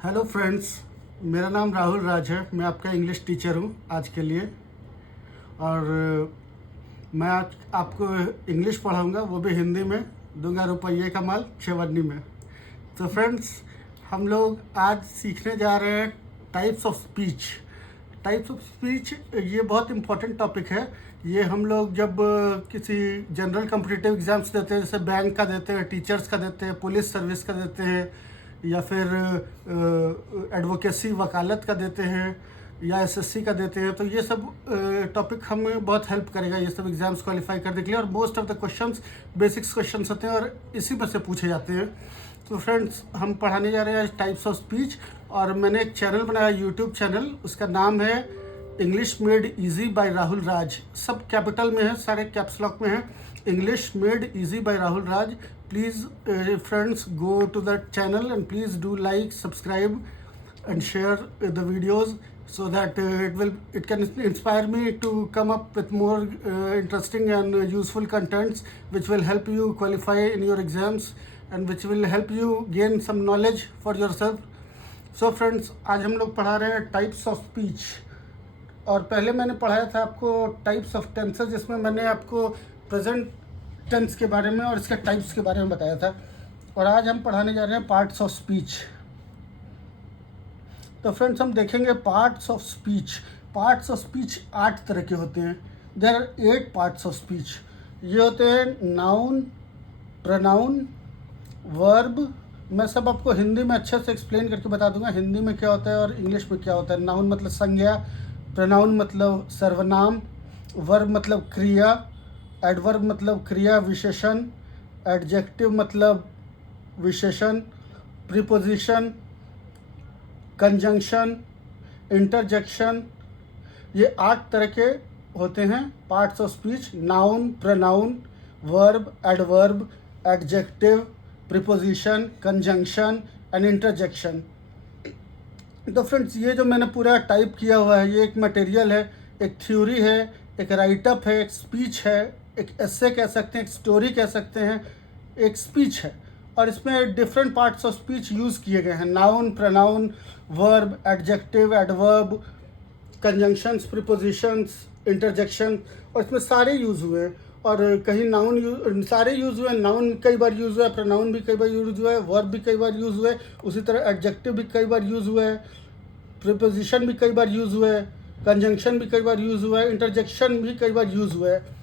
Hello friends, मेरा नाम राहुल राज है। मैं आपका इंग्लिश टीचर हूँ आज के लिए। और मैं आज आपको इंग्लिश पढ़ाऊँगा, वो भी हिंदी में। दूंगा रुपये का माल छेवनी में। तो फ्रेंड्स, हम लोग आज सीखने जा रहे हैं types of speech. Types of speech ये बहुत इम्पोर्टेंट टॉपिक है। ये हम लोग जब किसी जनरल कॉम्पिटिटिव एग्ज़ाम्स देते हैं, जैसे बैंक का देते हैं, टीचर्स का देते हैं, पुलिस सर्विस का देते हैं, या फिर एडवोकेसी वकालत का देते हैं, या एसएससी का देते हैं, तो ये सब टॉपिक हमें बहुत हेल्प करेगा ये सब एग्ज़ाम्स क्वालिफाई करने के लिए। और most of the questions basics questions होते हैं और इसी में से पूछे जाते हैं। तो फ्रेंड्स, हम पढ़ाने जा रहे हैं टाइप्स ऑफ स्पीच। और मैंने एक चैनल बनाया, यूट्यूब चैनल, उसका नाम है English made easy by Rahul Raj. सब कैपिटल में है, सारे कैप्स लॉक में है। English made easy by Rahul Raj. Please friends, go to the channel and please do like, subscribe and share the videos so that it can inspire me to come up with more interesting and useful contents which will help you qualify in your exams and which will help you gain some knowledge for yourself. So friends, आज हम लोग पढ़ा रहे हैं types of speech. और पहले मैंने पढ़ाया था आपको टाइप्स ऑफ टेंसेस, जिसमें मैंने आपको प्रेजेंट टेंस के बारे में और इसके टाइप्स के बारे में बताया था। और आज हम पढ़ाने जा रहे हैं पार्ट्स ऑफ स्पीच। तो फ्रेंड्स, हम देखेंगे parts of speech. Parts of speech 8 तरह के होते हैं। There are 8 parts of speech. ये होते हैं नाउन, प्रोनाउन, वर्ब। मैं सब आपको हिंदी में अच्छे से एक्सप्लेन करके बता दूंगा, हिंदी में क्या होता है और इंग्लिश में क्या होता है। नाउन मतलब संज्ञा, प्रोनाउन मतलब सर्वनाम, वर्ब मतलब क्रिया, एडवर्ब मतलब क्रिया विशेषण, एडजेक्टिव मतलब विशेषण, प्रीपोजिशन, कंजंक्शन, इंटरजेक्शन। ये 8 तरह के होते हैं parts of speech. Noun, pronoun, verb, adverb, adjective, preposition, conjunction and interjection. तो फ्रेंड्स, ये जो मैंने पूरा टाइप किया हुआ है, ये एक मटेरियल है, एक थ्योरी है, एक राइटअप है, एक स्पीच है, एक एस्से कह सकते हैं, एक स्टोरी कह सकते हैं, एक स्पीच है। और इसमें different parts of speech use किए गए हैं। Noun, pronoun, verb, adjective, adverb, conjunctions, prepositions, interjection, और इसमें सारे यूज़ हुए हैं। और कहीं नाउन सारे यूज़ हुए, नाउन कई बार यूज़ हुआ है, प्रोनाउन भी कई बार यूज़ हुआ है, वर्ब भी कई बार यूज़ हुआ है, उसी तरह एडजेक्टिव भी कई बार यूज़ हुआ है, प्रीपोजिशन भी कई बार यूज़ हुआ है, कंजंक्शन भी कई बार यूज़ हुआ है, इंटरजेक्शन भी कई बार यूज़ हुआ है।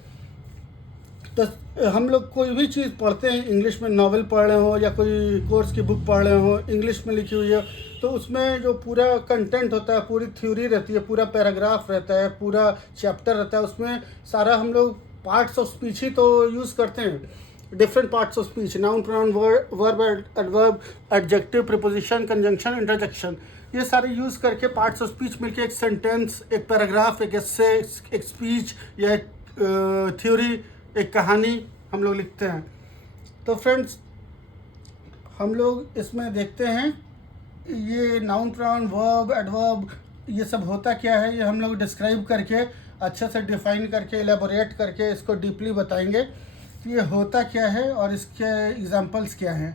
तो हम लोग कोई भी चीज़ पढ़ते हैं, इंग्लिश में नॉवेल पढ़ रहे हो या कोई कोर्स की बुक पढ़ रहे हो, इंग्लिश में लिखी हुई है, तो उसमें जो पूरा कंटेंट होता है, पूरी थ्योरी रहती है, पूरा पैराग्राफ रहता है, पूरा चैप्टर रहता है, उसमें सारा हम लोग पार्ट्स ऑफ स्पीच ही तो यूज़ करते हैं। Different parts of speech, noun, pronoun, verb, adverb, adjective, preposition, conjunction, interjection, ये सारे यूज़ करके पार्ट्स ऑफ स्पीच मिलके एक सेंटेंस, एक पैराग्राफ, एक एस्से, एक स्पीच या एक थ्योरी, एक कहानी हम लोग लिखते हैं। तो फ्रेंड्स, हम लोग इसमें देखते हैं ये नाउन, प्रोनाउन, वर्ब, एडवर्ब, ये सब होता क्या है, ये हम लोग डिस्क्राइब करके अच्छे से डिफाइन करके एलेबोरेट करके इसको डीपली बताएंगे कि ये होता क्या है और इसके एग्जांपल्स क्या हैं।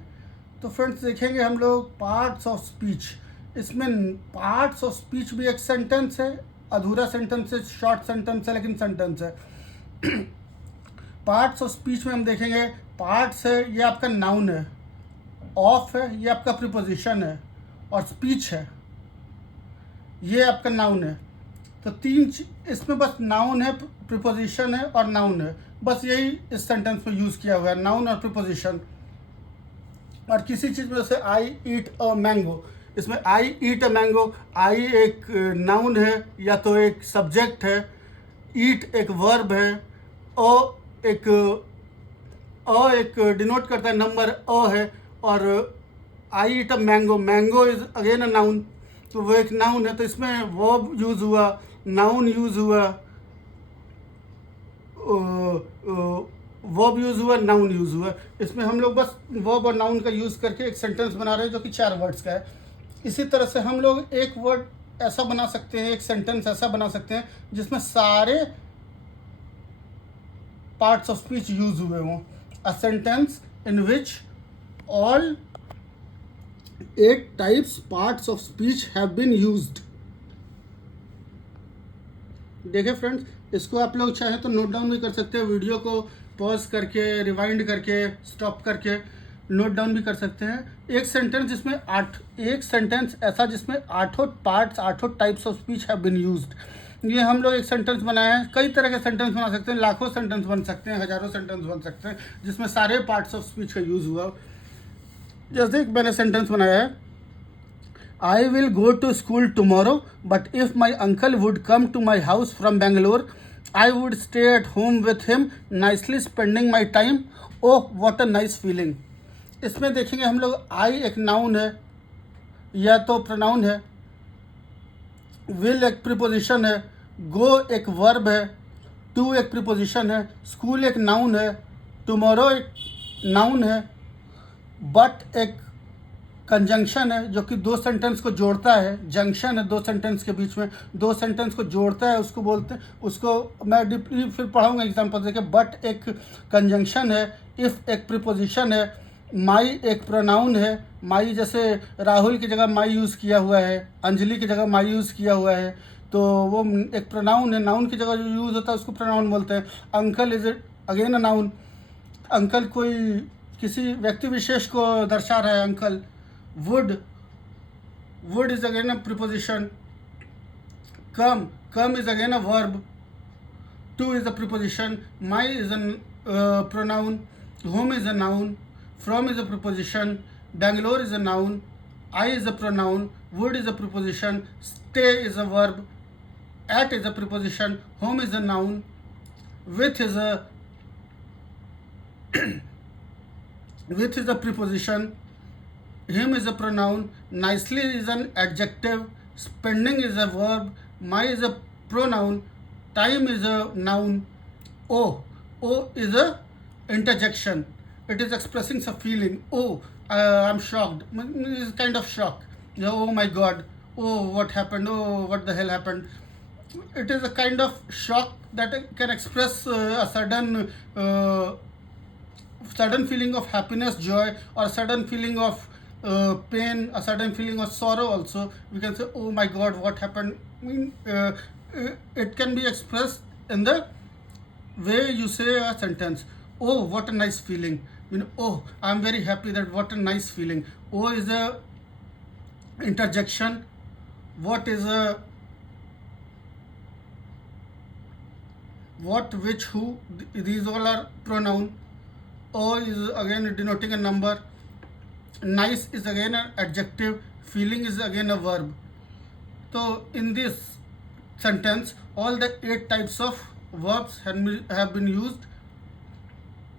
तो फ्रेंड्स, देखेंगे हम लोग पार्ट्स ऑफ स्पीच। इसमें पार्ट्स ऑफ स्पीच भी एक सेंटेंस है, अधूरा सेंटेंस है, शॉर्ट सेंटेंस है, लेकिन सेंटेंस है। पार्ट्स ऑफ स्पीच में हम देखेंगे, पार्ट्स है ये आपका नाउन है, ऑफ है ये आपका प्रीपोजिशन है, और स्पीच है ये आपका नाउन है। तो इसमें बस नाउन है, प्रीपोजिशन है और नाउन है, बस यही इस सेंटेंस में यूज़ किया हुआ है, नाउन और प्रीपोजिशन। और किसी चीज़ में जैसे आई ईट अ मैंगो, इसमें आई ईट अ मैंगो, आई एक नाउन है या तो एक सब्जेक्ट है, ईट एक वर्ब है, एक डिनोट करता है नंबर है, और I eat a mango, mango is again a noun, तो वो एक नाउन है। तो इसमें वर्ब यूज़ हुआ, नाउन यूज़ हुआ, वर्ब यूज़ हुआ, नाउन यूज़ हुआ। इसमें हम लोग बस वर्ब और नाउन का यूज़ करके एक सेंटेंस बना रहे हैं जो कि 4 वर्ड्स का है। इसी तरह से हम लोग एक वर्ड ऐसा बना सकते हैं, एक सेंटेंस ऐसा बना सकते हैं जिसमें सारे पार्ट्स ऑफ स्पीच यूज हुए हों। A sentence in which all 8 types parts of speech have been used. देखिए फ्रेंड्स, इसको आप लोग चाहें तो नोट डाउन भी कर सकते हैं, वीडियो को पॉज करके, रिवाइंड करके, स्टॉप करके नोट डाउन भी कर सकते हैं। एक सेंटेंस जिसमें एक सेंटेंस ऐसा जिसमें 8 parts, 8 types of speech have been used. ये हम लोग एक सेंटेंस बनाए हैं, कई तरह के सेंटेंस बना सकते हैं, लाखों सेंटेंस बन सकते हैं, हज़ारों सेंटेंस बन सकते हैं जिसमें सारे पार्ट्स ऑफ स्पीच का यूज़ हुआ। जैसे एक मैंने सेंटेंस बनाया है, I will go to school tomorrow, but if my uncle would come to my house from Bangalore, I would stay at home with him, nicely spending my time. Oh, what a nice feeling. इसमें देखेंगे हम लोग, आई एक noun है या तो pronoun है, will एक प्रीपोजिशन है, गो एक वर्ब है, टू एक प्रीपोजिशन है, स्कूल एक नाउन है, टुमारो एक नाउन है, बट एक कंजंक्शन है जो कि दो सेंटेंस को जोड़ता है, जंक्शन है दो सेंटेंस के बीच में, दो सेंटेंस को जोड़ता है, उसको बोलते हैं, उसको मैं डीपली फिर पढ़ाऊंगा एग्जांपल देके। बट एक कंजंक्शन है, इफ़ एक प्रीपोजिशन है, माई एक प्रोनाउन है, माई जैसे राहुल की जगह माई यूज़ किया हुआ है, अंजलि की जगह माई यूज़ किया हुआ है, तो वो एक प्रोनाउन है, नाउन की जगह जो यूज़ होता है उसको प्रोनाउन बोलते हैं। Uncle is again a noun, uncle कोई किसी व्यक्ति विशेष को दर्शा रहा है, uncle. wood is again a preposition. come is again a verb. To is a preposition. My is a pronoun. Home is a noun. From is a preposition. Bangalore is a noun. I is a pronoun. Would is a preposition. Stay is a verb. At is a preposition. Home is a noun. With is a preposition. Him is a pronoun. Nicely is an adjective. Spending is a verb. My is a pronoun. Time is a noun. O is a interjection. It is expressing some feeling. I'm shocked. It is kind of shock. Oh my God. Oh, what happened? Oh, what the hell happened? It is a kind of shock that can express a sudden feeling of happiness, joy, or sudden feeling of pain, a sudden feeling of sorrow also. We can say, oh my God, what happened? It can be expressed in the way you say a sentence. Oh, what a nice feeling. Oh, I'm very happy, that what a nice feeling. Oh is a interjection. What is a what, which, who, these all are pronoun. O is again denoting a number. Nice is again an adjective. Feeling is again a verb. So in this sentence, all the 8 types of verbs have been used.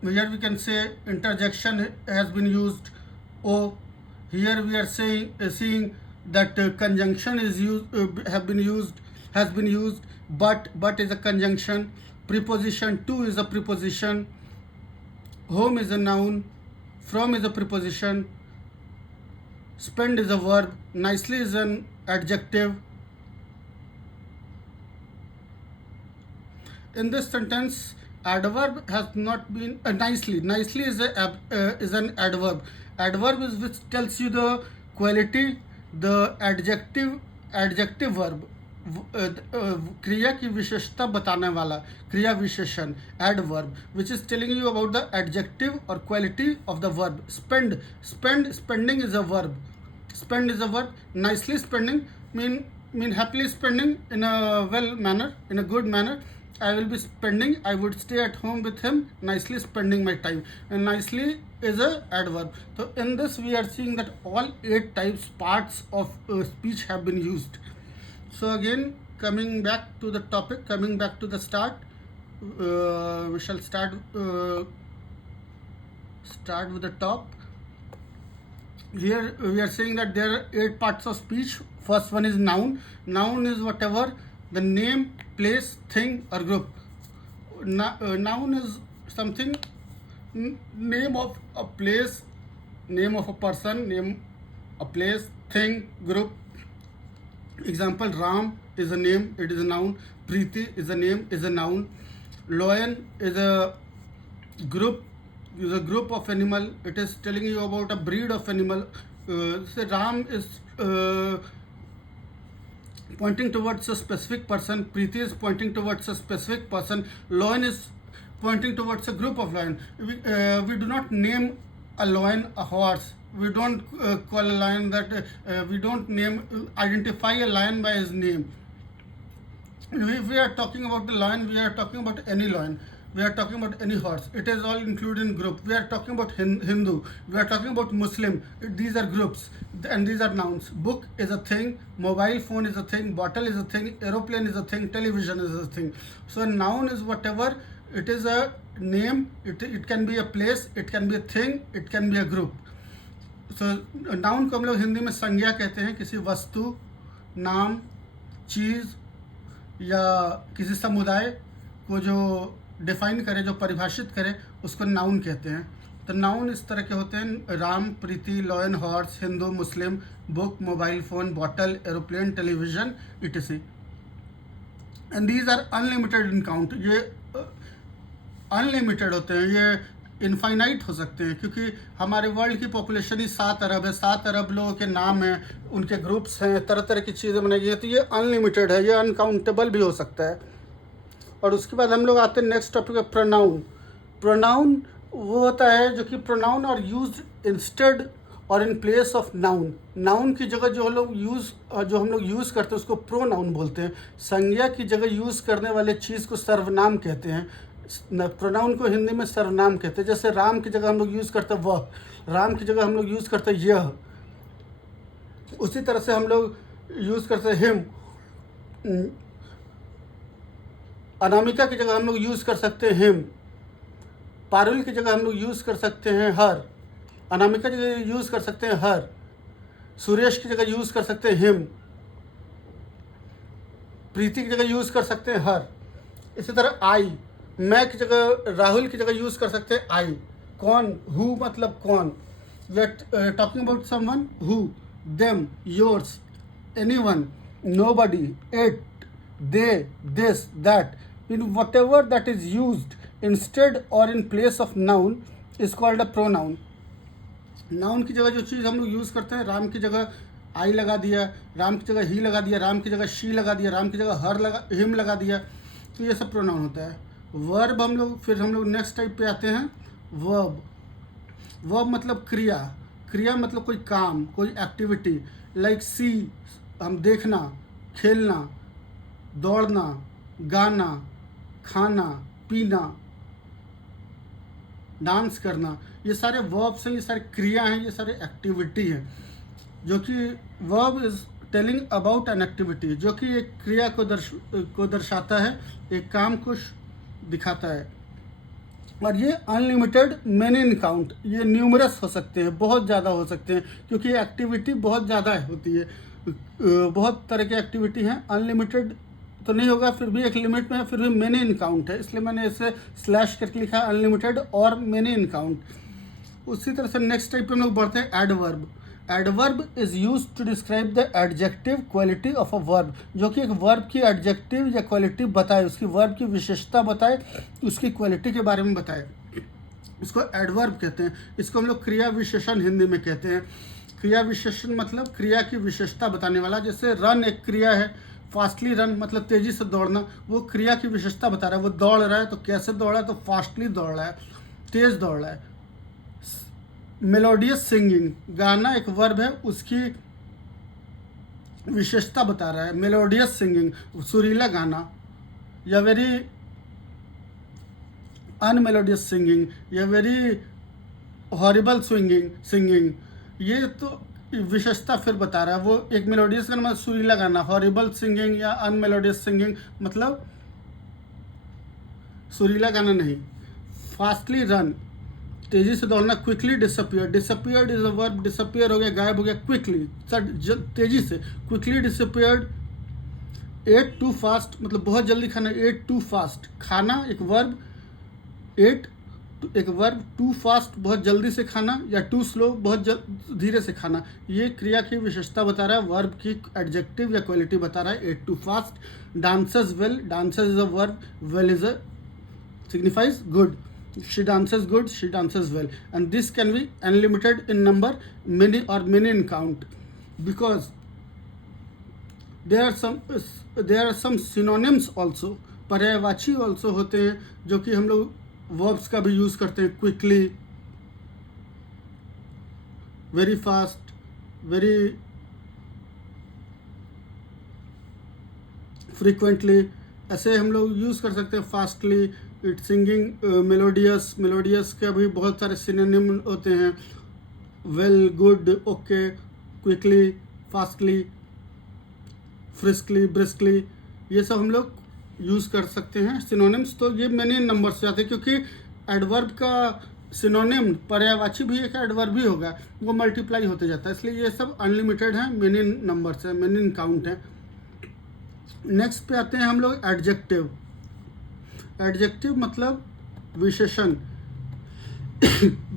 Here we can say interjection has been used. O. Here we are seeing that conjunction is used, has been used. But is a conjunction. Preposition to is a preposition. Home is a noun. From is a preposition. Spend is a verb. Nicely is an adjective. In this sentence, adverb has not been nicely. Nicely is an adverb. Adverb is which tells you the quality. The adjective verb, क्रिया की विशेषता बताने वाला क्रिया विशेषण, adverb, which is telling you about the adjective or quality of the verb. Spending is a verb. Spend is a verb. Nicely spending mean happily spending in a well manner, in a good manner. I will be spending. I would stay at home with him, nicely spending my time. And nicely is a adverb. So in this we are seeing that all 8 parts of speech have been used. So again, coming back to the topic, coming back to the start, we shall start with the top. Here we are saying that there are 8 parts of speech. First one is noun. Noun is whatever the name, place, thing or group. Noun is something, name of a place, name of a person, name a place, thing, group. Example, Ram is a name, it is a noun. Preeti is a name, is a noun. Lion is a group of animal. It is telling you about a breed of animal. से Ram is pointing towards a specific person, Preeti is pointing towards a specific person, lion is pointing towards a group of lion. We do not name a lion a horse. We don't call a lion that we don't identify a lion by his name. If we are talking about the lion, we are talking about any lion. We are talking about any horse. It is all included in group. We are talking about Hindu. We are talking about Muslim. These are groups and these are nouns. Book is a thing. Mobile phone is a thing. Bottle is a thing. Aeroplane is a thing. Television is a thing. So a noun is whatever. It is a name. It can be a place. It can be a thing. It can be a group. So noun को हम लोग हिंदी में संज्ञा कहते हैं. किसी वस्तु, नाम, चीज़ या किसी समुदाय को जो डिफाइन करे, जो परिभाषित करे, उसको नाउन कहते हैं. तो नाउन इस तरह के होते हैं: Ram, Preeti, lion, horse, Hindu, Muslim, book, mobile phone, bottle, aeroplane, television, etc. And these are unlimited in count. ये अनलिमिटेड होते हैं, ये इनफाइनाइट हो सकते हैं, क्योंकि हमारे वर्ल्ड की पॉपुलेशन ही 7 अरब है. 7 अरब लोगों के नाम हैं, उनके ग्रुप्स हैं, तरह तरह की चीज़ें बनाई गई हैं. तो ये अनलिमिटेड है, ये अनकाउंटेबल भी हो सकता है. और उसके बाद हम लोग आते हैं नेक्स्ट टॉपिक है प्रोनाउन. प्रोनाउन वो होता है जो कि प्रोनाउन आर यूज्ड इंस्टेड और in place of noun. Noun की जगह जो हम लोग यूज़ करते हैं उसको प्रोनाउन बोलते हैं. संज्ञा की जगह यूज़ करने वाले चीज़ को सर्वनाम कहते हैं. प्रोनाउन को हिंदी में सर्वनाम कहते हैं. जैसे राम की जगह हम लोग यूज़ करते हैं वह, राम की जगह हम लोग यूज़ करते हैं यह. उसी तरह से हम लोग यूज़ करते हैं हिम. अनामिका की जगह हम लोग यूज़ कर सकते हैं हिम. पारुल की जगह हम लोग यूज़ कर सकते हैं हर. अनामिका की जगह यूज़ कर सकते हैं हर. सुरेश की जगह यूज़ कर सकते हैं हिम. प्रीति की जगह यूज़ कर सकते हैं हर. इसी तरह आई, मैं की जगह, राहुल की जगह यूज़ कर सकते हैं आई. कौन, हु मतलब कौन. We are talking about someone, who, them, yours, anyone, nobody, it, they, this, that. In whatever that is used instead or in place of noun is called a pronoun. Noun की जगह जो चीज़ हम लोग use करते हैं, राम की जगह आई लगा दिया, राम की जगह ही लगा दिया, राम की जगह शी लगा दिया, राम की जगह हिम लगा दिया, तो ये सब प्रोनाउन होता है. वर्ब हम लोग नेक्स्ट टाइप पे आते हैं. वर्ब. वर्ब मतलब क्रिया. क्रिया मतलब कोई काम, कोई एक्टिविटी. लाइक सी, हम देखना, खेलना, दौड़ना, गाना, खाना, पीना, डांस करना, ये सारे वर्ब्स हैं, ये सारे क्रिया हैं, ये सारे एक्टिविटी हैं. जो कि verb is telling about an activity, जो कि एक क्रिया को दर्शाता है, एक काम को दिखाता है. और ये अनलिमिटेड मेनी इन काउंट, ये न्यूमरस हो सकते हैं, बहुत ज़्यादा हो सकते हैं, क्योंकि एक्टिविटी बहुत ज़्यादा होती है. बहुत तरह की एक्टिविटी हैं. अनलिमिटेड तो नहीं होगा, फिर भी एक लिमिट में है, फिर भी मेनी इन काउंट है, इसलिए मैंने इसे स्लैश करके लिखा है अनलिमिटेड और मेनी इन काउंट. उसी तरह से नेक्स्ट टाइप पे हम लोग बढ़ते हैं adverb. Adverb is use to describe the adjective quality of a verb, जो कि एक वर्ब की एडजेक्टिव या क्वालिटी बताए, उसकी वर्ब की विशेषता बताए, उसकी क्वालिटी के बारे में बताए, इसको एडवर्ब कहते हैं. इसको हम लोग क्रिया विशेषण हिंदी में कहते हैं. क्रिया विशेषण मतलब क्रिया की विशेषता बताने वाला. जैसे रन एक क्रिया है, फास्टली रन मतलब तेज़ी से दौड़ना, वो क्रिया की विशेषता बता रहा है. वो दौड़ रहा है तो कैसे दौड़ रहा है, तो फास्टली दौड़ रहा है, तेज़ दौड़ रहा है. मेलोडियस सिंगिंग, गाना एक वर्ब है, उसकी विशेषता बता रहा है. मेलोडियस सिंगिंग, सुरीला गाना, या वेरी अनमेलोडियस सिंगिंग, या वेरी हॉरिबल सिंगिंग, ये तो विशेषता फिर बता रहा है. वो एक मेलोडियस गाना मतलब सुरीला गाना, हॉरिबल सिंगिंग या अनमेलोडियस सिंगिंग मतलब सुरीला गाना नहीं. फास्टली रन, तेज़ी से दौड़ना. Quickly disappear, disappeared is a verb, disappear हो गया, गायब हो गया. क्विकली तेज़ी से, quickly disappeared. Ate too fast मतलब बहुत जल्दी खाना, एट टू फास्ट. खाना एक वर्ब, एट एक वर्ब, टू फास्ट बहुत जल्दी से खाना, या टू स्लो बहुत धीरे से खाना. ये क्रिया की विशेषता बता रहा है, वर्ब की एडजेक्टिव या क्वालिटी बता रहा है. Ate too fast. Dances well, dances is a verb, well is a signifies good. she dances good, she dances well, and this can be unlimited in number, many or many in count, because there are some synonyms also, पर्यायवाची also होते हैं जो कि हम लोग verbs का भी use करते हैं, quickly, very fast, very frequently, ऐसे हम लोग यूज़ कर सकते हैं, फास्टली, इट सिंगिंग, मेलोडियस के भी बहुत सारे सिनोनिम होते हैं, well, good, okay, quickly, fastly, friskly, briskly, ये सब हम लोग यूज़ कर सकते हैं सिनोनिम्स। तो ये मैनी नंबर से आते हैं, क्योंकि एडवर्ब का सिनोनिम पर्यायवाची भी एक एडवर्ब ही होगा, वो मल्टीप्लाई होते जाता है, इसलिए ये सब अनलिमिटेड हैं, मेनी नंबर्स हैं, मेनी काउंट हैं। नेक्स्ट पे आते हैं हम लोग एडजेक्टिव। एडजेक्टिव मतलब विशेषण,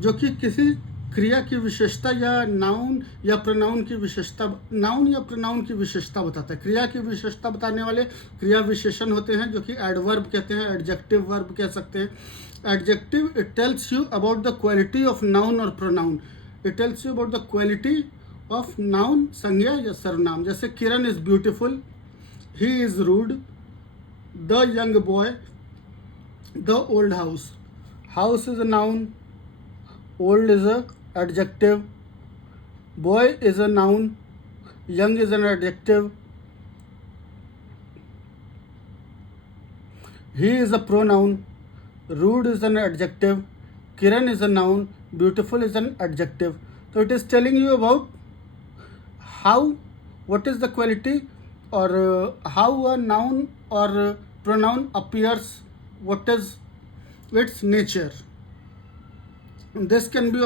जो कि किसी क्रिया की विशेषता या नाउन या प्रोनाउन की विशेषता, नाउन या प्रोनाउन की विशेषता बताता है। क्रिया की विशेषता बताने वाले क्रिया विशेषण होते हैं, जो कि एडवर्ब कहते हैं, एडजेक्टिव वर्ब कह सकते हैं। Adjective, it tells you about the quality of noun और pronoun. It tells you about the quality of noun, संज्ञा या सर्वनाम। जैसे Kiran is beautiful, he is rude, the young boy, the old house. House is a noun, old is a adjective, boy is a noun, young is an adjective, he is a pronoun, rude is an adjective, Kiran is a noun, beautiful is an adjective. So it is telling you about how, what is the quality, or how a noun or pronoun appears, what is its nature. This can be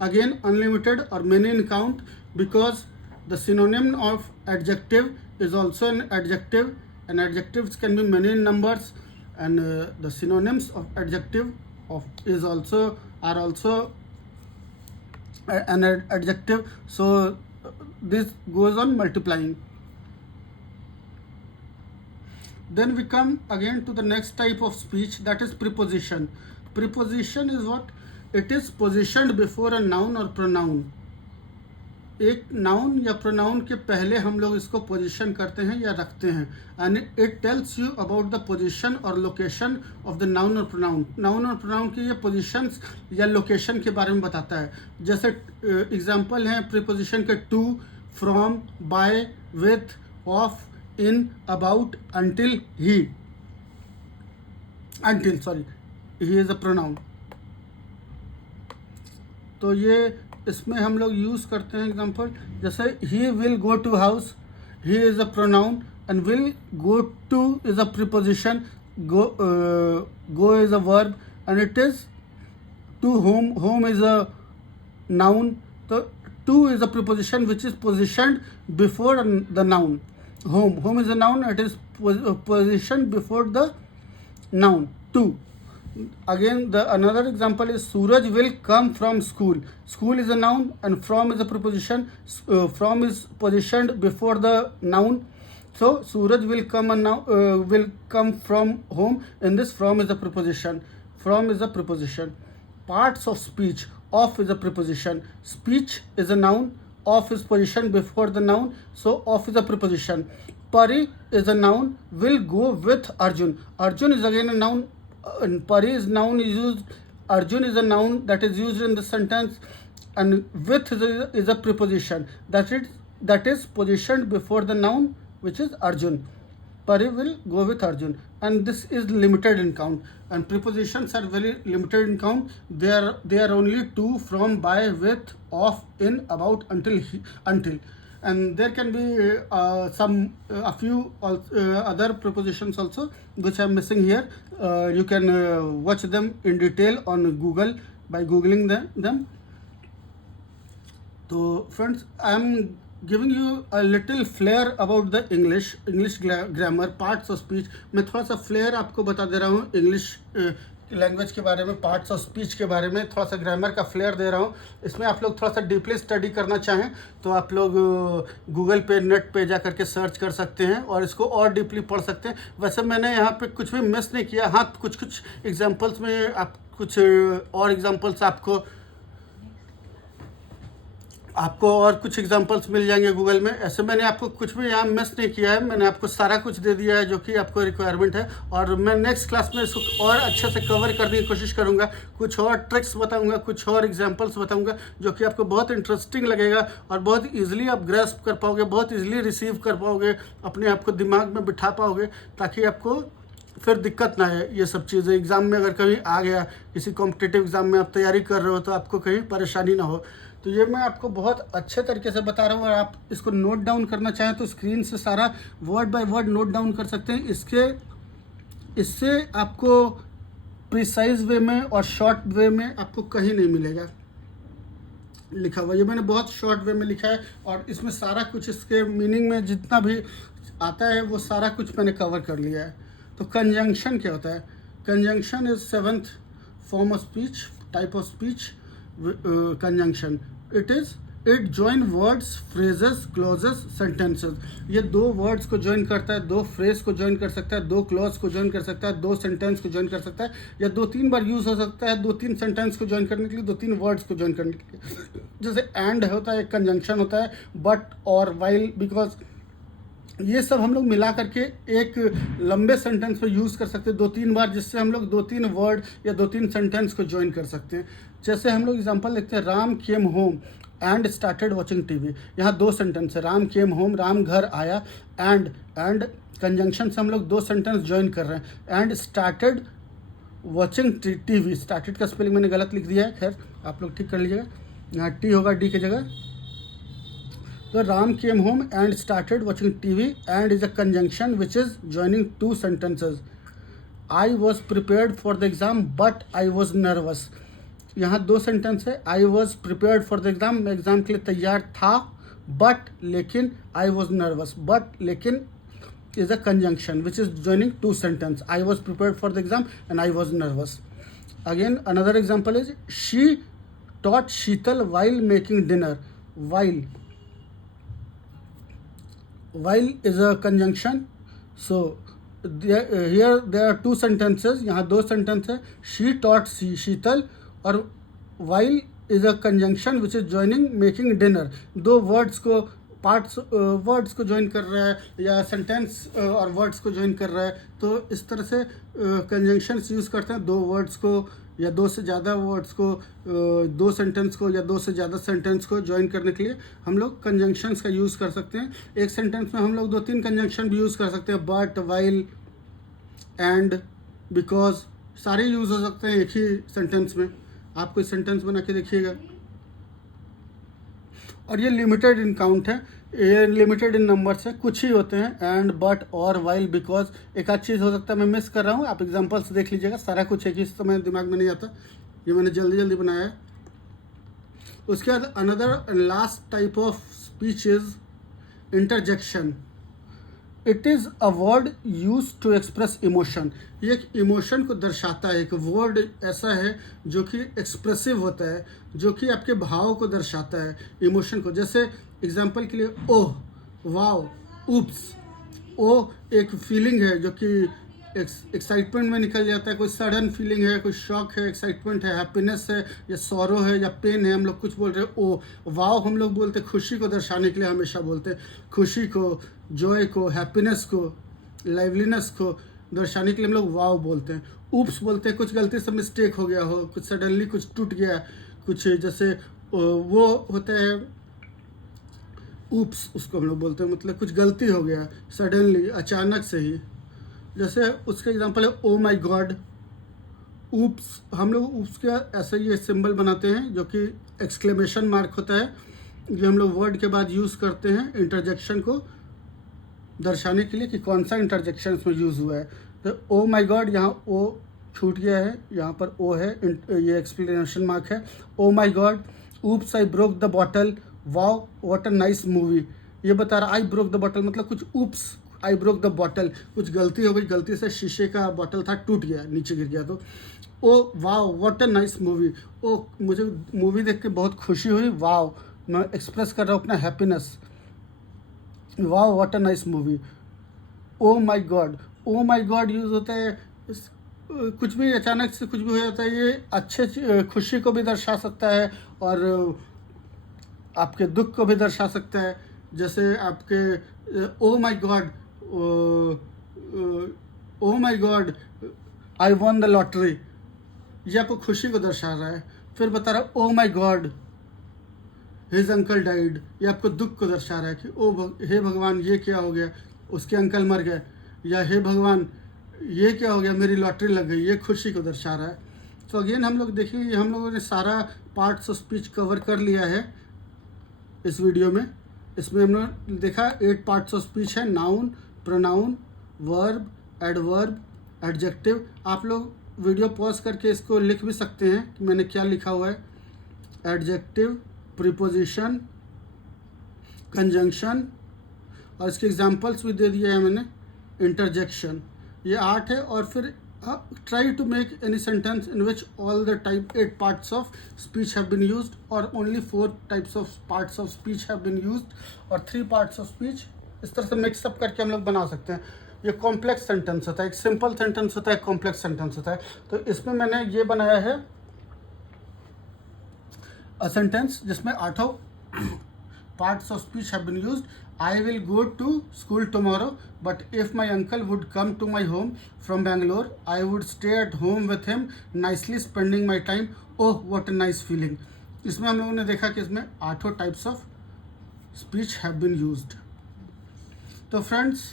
again unlimited or many in count, because the synonym of adjective is also an adjective, and adjectives can be many in numbers, and the synonyms of adjective are also an adjective. So this goes on multiplying. Then we come again to the next type of speech, that is preposition. Preposition is what? It is positioned before a noun or pronoun. एक noun या pronoun के पहले हम लोग इसको position करते हैं या रखते हैं, and it tells you about the position और लोकेशन ऑफ द नाउन और प्रोनाउन। नाउन और प्रोनाउन की ये पोजीशंस या लोकेशन के बारे में बताता है। जैसे एग्जांपल हैं प्रीपोजिशन के to, from, by, with, of, in, about, until, he is a pronoun। तो ये इसमें हम लोग यूज़ करते हैं एग्जांपल, जैसे he will go to house, he is a pronoun, and will go to is a preposition, go is a verb, and it is to whom is a noun. तो to is a preposition which is positioned before the noun. Home is a noun, it is positioned before the noun. To, again the another example is Suraj will come from school. School is a noun and from is a preposition. From is positioned before the noun, so Suraj will come from home. In this, from is a preposition. Parts of speech, of is a preposition, speech is a noun, of is positioned before the noun, so of is a preposition. Pari is a noun, will go with Arjun. Arjun is again a noun, Pari is noun is used, Arjun is a noun that is used in the sentence, and with is a preposition that is positioned before the noun, which is Arjun. Pari will go with Arjun, and this is limited in count, and prepositions are very limited in count. They are only to, from, by, with, of, in, about, until, and there can be a few other prepositions also which I am missing here. You can watch them in detail on Google by googling them. So friends, I am giving you a little flair about the English grammar, parts of speech. मैं थोड़ा सा flare आपको बता दे रहा हूँ English language के बारे में, पार्ट्स ऑफ स्पीच के बारे में, थोड़ा सा ग्रामर का फ्लेयर दे रहा हूँ। इसमें आप लोग थोड़ा सा डीपली स्टडी करना चाहें तो आप लोग गूगल पे, नेट पे जा करके सर्च कर सकते हैं और इसको और डीपली पढ़ सकते हैं। वैसे मैंने यहाँ पे कुछ भी मिस नहीं किया, हाँ कुछ एग्जांपल्स में आपको कुछ और एग्जांपल्स आपको और कुछ एग्जांपल्स मिल जाएंगे गूगल में। ऐसे मैंने आपको कुछ भी यहाँ मिस नहीं किया है, मैंने आपको सारा कुछ दे दिया है जो कि आपको रिक्वायरमेंट है। और मैं नेक्स्ट क्लास में इसको और अच्छे से कवर करने की कोशिश करूँगा, कुछ और ट्रिक्स बताऊँगा, कुछ और एग्जांपल्स बताऊँगा जो कि आपको बहुत इंटरेस्टिंग लगेगा और बहुत ईजिली आप ग्रैस्प कर पाओगे, बहुत ईजिली रिसीव कर पाओगे, अपने आप को दिमाग में बिठा पाओगे, ताकि आपको फिर दिक्कत ना है ये सब चीज़ें एग्ज़ाम में अगर कहीं आ गया, किसी कॉम्पिटिटिव एग्ज़ाम में आप तैयारी कर रहे हो तो आपको कहीं परेशानी ना हो। तो ये मैं आपको बहुत अच्छे तरीके से बता रहा हूँ। और आप इसको नोट डाउन करना चाहें तो स्क्रीन से सारा word by word note down कर सकते हैं। इससे आपको प्रिसाइज वे में और शॉर्ट वे में आपको कहीं नहीं मिलेगा लिखा हुआ। ये मैंने बहुत शॉर्ट वे में लिखा है और इसमें सारा कुछ इसके मीनिंग में जितना भी आता है वो सारा कुछ मैंने कवर कर लिया है। तो कंजंक्शन क्या होता है? Conjunction is 7th form of speech, type of speech. Conjunction it join words, phrases, clauses, sentences. ये दो वर्ड्स को ज्वाइन करता है, दो फ्रेज को ज्वाइन कर सकता है, दो क्लॉज को ज्वाइन कर सकता है, दो सेंटेंस को ज्वाइन कर सकता है, या 2-3 बार यूज हो सकता है 2-3 सेंटेंस को ज्वाइन करने के लिए, 2-3 वर्ड्स को ज्वाइन करने के लिए। जैसे एंड होता है, कंजंक्शन होता है, बट और वाइल, बिकॉज, ये सब हम लोग मिला करके एक लंबे सेंटेंस में यूज़ कर सकते हैं 2-3 बार, जिससे हम लोग 2-3 वर्ड या 2-3 सेंटेंस को ज्वाइन कर सकते हैं। जैसे हम लोग एग्जांपल देखते हैं, Ram came home and started watching TV. यहाँ 2 सेंटेंस है, राम केम होम, राम घर आया, एंड कंजंक्शन से हम लोग 2 सेंटेंस ज्वाइन कर रहे हैं, and started watching TV. Started का स्पेलिंग मैंने गलत लिख दिया है, खैर आप लोग ठीक कर लीजिएगा, यहाँ टी होगा डी की जगह। तो Ram came home and started watching TV and is a conjunction which is joining 2 sentences. I was prepared for the exam but I was nervous. यहाँ 2 सेंटेंस है, I was prepared for the exam, मैं exam के लिए तैयार था, but लेकिन, I was nervous, but लेकिन is a conjunction which is joining 2 sentence. I was prepared for the exam and I was nervous. Again another example is she taught Sheetal while making dinner. While is a conjunction, so here there are 2 sentences, यहाँ 2 sentence है, she taught शीतल, और while is a conjunction which is joining making dinner। 2 words को parts words को join कर रहा है या sentence और वर्ड्स को ज्वाइन कर रहा है। तो इस तरह से कंजंक्शंस यूज़ करते हैं 2 वर्ड्स को या 2 से ज़्यादा वर्ड्स को, 2 सेंटेंस को या 2 से ज़्यादा सेंटेंस को ज्वाइन करने के लिए हम लोग कंजंक्शंस का यूज़ कर सकते हैं। एक सेंटेंस में हम लोग 2-3 कंजंक्शन भी यूज़ कर सकते हैं, बट, वाइल, एंड, बिकॉज, सारे यूज़ हो सकते हैं एक ही सेंटेंस में। आप कोई सेंटेंस बना के देखिएगा। और ये लिमिटेड इन काउंट है, ये लिमिटेड इन नंबर्स है, कुछ ही होते हैं, एंड, बट, और, वाइल, बिकॉज। एक आध चीज़ हो सकता है मैं मिस कर रहा हूँ, आप एग्जांपल्स देख लीजिएगा, सारा कुछ एक ही समय दिमाग में नहीं आता, ये मैंने जल्दी बनाया है। उसके बाद another last type of speech is interjection. It is a word use to express emotion. ये एक इमोशन को दर्शाता है, एक वर्ड ऐसा है जो कि एक्सप्रेसिव होता है, जो कि आपके भाव को दर्शाता है, इमोशन को। जैसे एग्जांपल के लिए ओह, वाओ, ऊप्स। ओह एक फीलिंग है जो कि एक्साइटमेंट में निकल जाता है, कोई सडन फीलिंग है, कोई शॉक है, एक्साइटमेंट है, हैप्पीनेस है, या सॉरो है, या पेन है, हम लोग कुछ बोल रहे हैं ओ। वाओ हम लोग बोलते हैं खुशी को दर्शाने के लिए, हमेशा बोलते हैं खुशी को, जॉय को, हैप्पीनेस को, लाइवलीनेस को दर्शाने के लिए हम लोग वाओ बोलते हैं। ऊप्स बोलते हैं कुछ गलती से मिस्टेक हो गया हो, कुछ सडनली कुछ टूट गया, कुछ जैसे वो होता है ऊप्स, उसको हम लोग बोलते हैं, मतलब कुछ गलती हो गया सडनली, अचानक से ही। जैसे उसका एग्जांपल है ओ माय गॉड, ऊप्स। हम लोग ऊप्स का ऐसे ये सिंबल बनाते हैं जो कि एक्सक्लेमेशन मार्क होता है, जो हम लोग वर्ड के बाद यूज़ करते हैं इंटरजेक्शन को दर्शाने के लिए कि कौन सा इंटरजेक्शन इसमें यूज़ हुआ है। तो ओ माय गॉड, यहाँ ओ छूट गया है, यहाँ पर ओ है, ये एक्सक्लेमेशन मार्क है। Oh my God, oops I broke the bottle, wow what a nice movie. ये बता रहा आई ब्रोक द बॉटल मतलब कुछ oops, I broke the bottle, कुछ गलती हो गई, गलती से शीशे का बॉटल था टूट गया, नीचे गिर गया। तो oh wow what a nice movie, oh मुझे मूवी देख के बहुत खुशी हुई, वाओ मैं एक्सप्रेस कर रहा हूँ अपना happiness, wow what a nice movie. Oh my God, oh my God use होता है कुछ भी अचानक से कुछ भी हो जाता है, ये अच्छे खुशी को भी दर्शा सकता है और आपके दुख को भी दर्शा सकता है। जैसे आपके oh my God, oh my God I won the lottery, ये आपको खुशी को दर्शा रहा है। फिर बता रहा है oh my God his uncle died, ये आपको दुख को दर्शा रहा है कि हे भगवान ये क्या हो गया, उसके अंकल मर गए, या हे भगवान ये क्या हो गया, मेरी लॉटरी लग गई, ये खुशी को दर्शा रहा है। तो अगेन हम लोग देखिए, हम लोगों ने सारा पार्ट्स ऑफ स्पीच कवर कर लिया है इस वीडियो में। इसमें हमने देखा 8 पार्ट्स ऑफ स्पीच है, noun, pronoun, verb, adverb, adjective. आप लोग वीडियो पॉज करके इसको लिख भी सकते हैं कि मैंने क्या लिखा हुआ है। एडजेक्टिव, प्रीपोजिशन, कंजंक्शन, और इसके एग्जांपल्स भी दे दिए हैं मैंने। इंटरजेक्शन, ये 8 है। और फिर try to make any sentence in which all the type 8 parts of speech have been used और only 4 types of parts of speech have been used और 3 पार्ट्स ऑफ स्पीच। इस तरह से मिक्सअप करके हम लोग बना सकते हैं। ये कॉम्प्लेक्स सेंटेंस होता है, एक सिंपल सेंटेंस होता है, एक कॉम्प्लेक्स सेंटेंस होता है। तो इसमें मैंने ये बनाया है अ सेंटेंस जिसमें 8 parts of speech have been used. I will go to school tomorrow, but if my uncle would come to my home from Bangalore, I would stay at home with him, nicely spending my time. Oh, what a nice feeling. इसमें हम लोगों ने देखा कि इसमें 8 types of speech have been used. तो friends,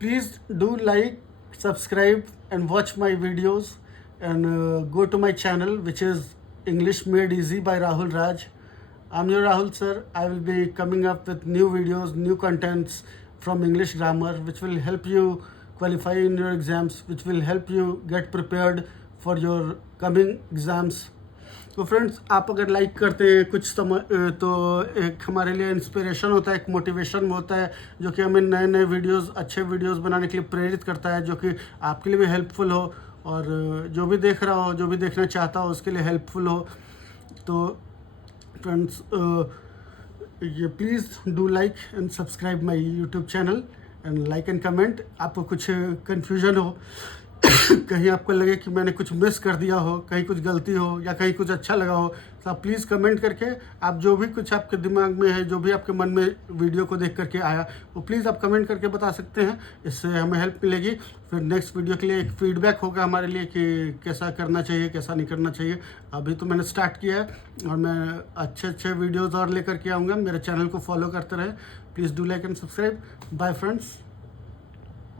please do like, subscribe and watch my videos and go to my channel which is English Made Easy by Rahul Raj. I'm your Rahul sir. I will be coming up with new videos, new contents from English grammar which will help you qualify in your exams, which will help you get prepared for your coming exams. तो friends, आप अगर like करते हैं कुछ तो एक हमारे लिए इंस्पिरेशन होता है, एक मोटिवेशन होता है, जो कि हमें नए नए वीडियोस, अच्छे वीडियोस बनाने के लिए प्रेरित करता है, जो कि आपके लिए भी हेल्पफुल हो और जो भी देख रहा हो, जो भी देखना चाहता हो उसके लिए हेल्पफुल हो। तो फ्रेंड्स, ये please do like and subscribe my YouTube channel and like and comment. आपको कुछ कन्फ्यूजन हो, कहीं आपको लगे कि मैंने कुछ मिस कर दिया हो, कहीं कुछ गलती हो या कहीं कुछ अच्छा लगा हो, तो आप प्लीज़ कमेंट करके आप जो भी कुछ आपके दिमाग में है, जो भी आपके मन में वीडियो को देख करके आया, वो प्लीज़ आप कमेंट करके बता सकते हैं। इससे हमें हेल्प मिलेगी। फिर नेक्स्ट वीडियो के लिए एक फीडबैक होगा हमारे लिए कि कैसा करना चाहिए, कैसा नहीं करना चाहिए। अभी तो मैंने स्टार्ट किया है और मैं अच्छे वीडियोज़ और लेकर के आऊँगा। मेरे चैनल को फॉलो करते रहें। Please do like and subscribe. Bye friends.